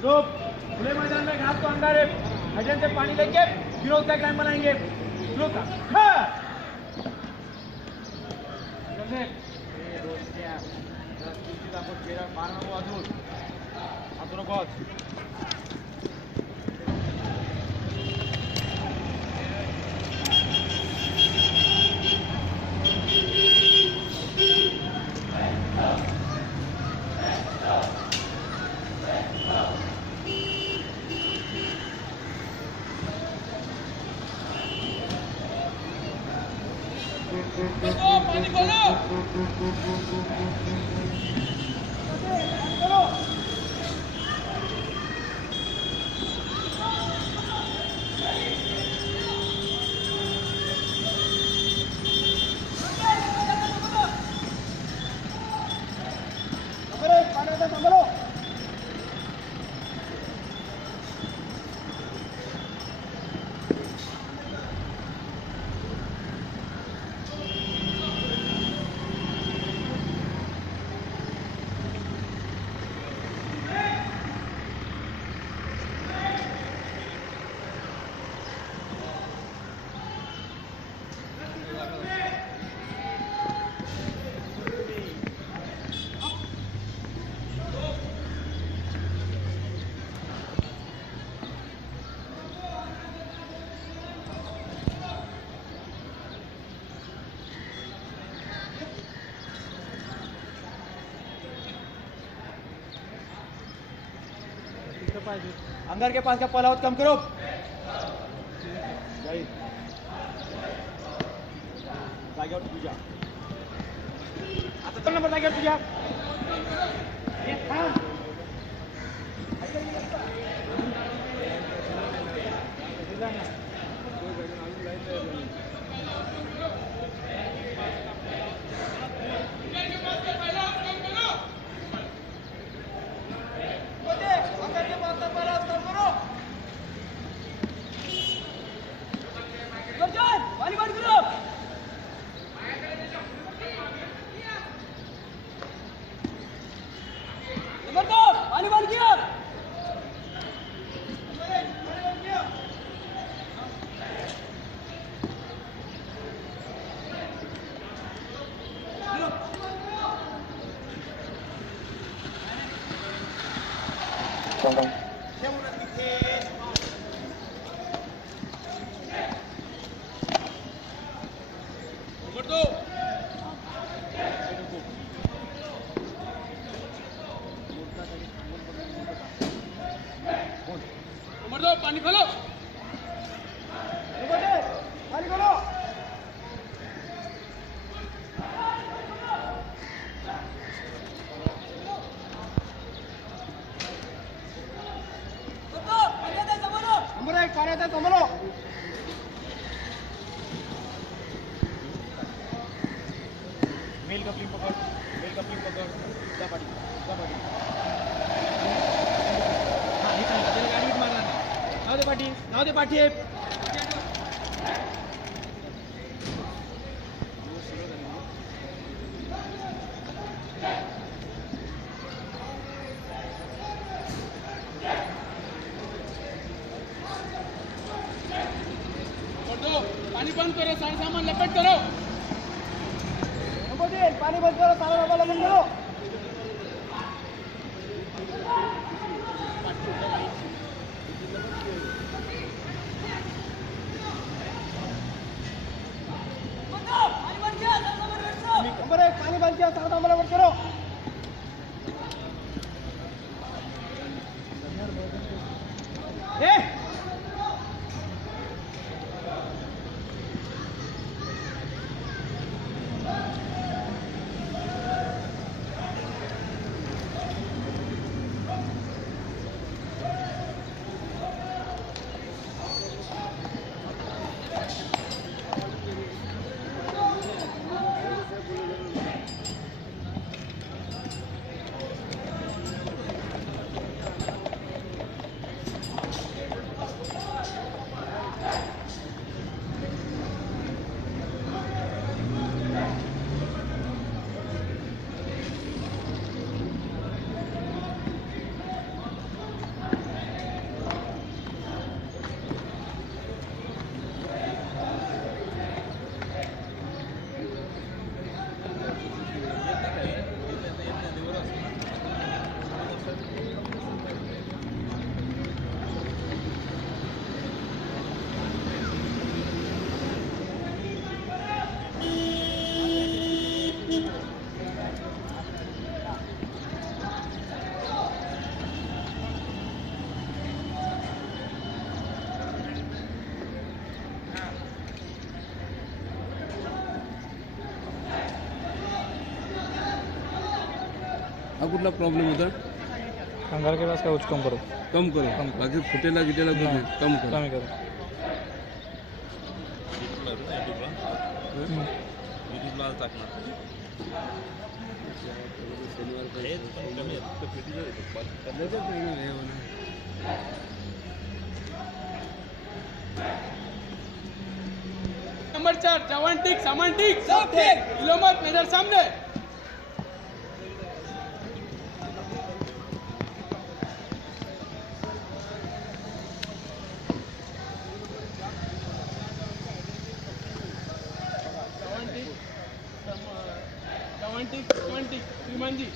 Group खुले मैदान में घास को अंदर है हजन से पानी लेके विरोध उसका टाइम बनाएँगे। विरोध का Let's go, baby, go! अंदर के पास का पॉल आउट कम करो। जाहिद. जागेवर तुझ्या आता दोन नंबर जागेवर तुझ्या हे थांब. पानी खोलो नंबर एक पाण्याचा समोर दे पाठी पानी बंद करो सारा सामान लपेट करो। पाणी बंद करो सारा करो। नंबर ಜಾತ್ರ ನಮ್ಮ ಬರ್ತಾರ हा कुठला प्रॉब्लेम होता? अंगार के पास का कुछ कम करो. कम करो. कम बाकी फुटेला गिटेला कुछ नाही कम करो. कम करो. नंबर चार जवान ठीक सामान ठीक सब ठीक किलो मत सामने. ట్వంటీ ట్వంటీ త్రీ మంది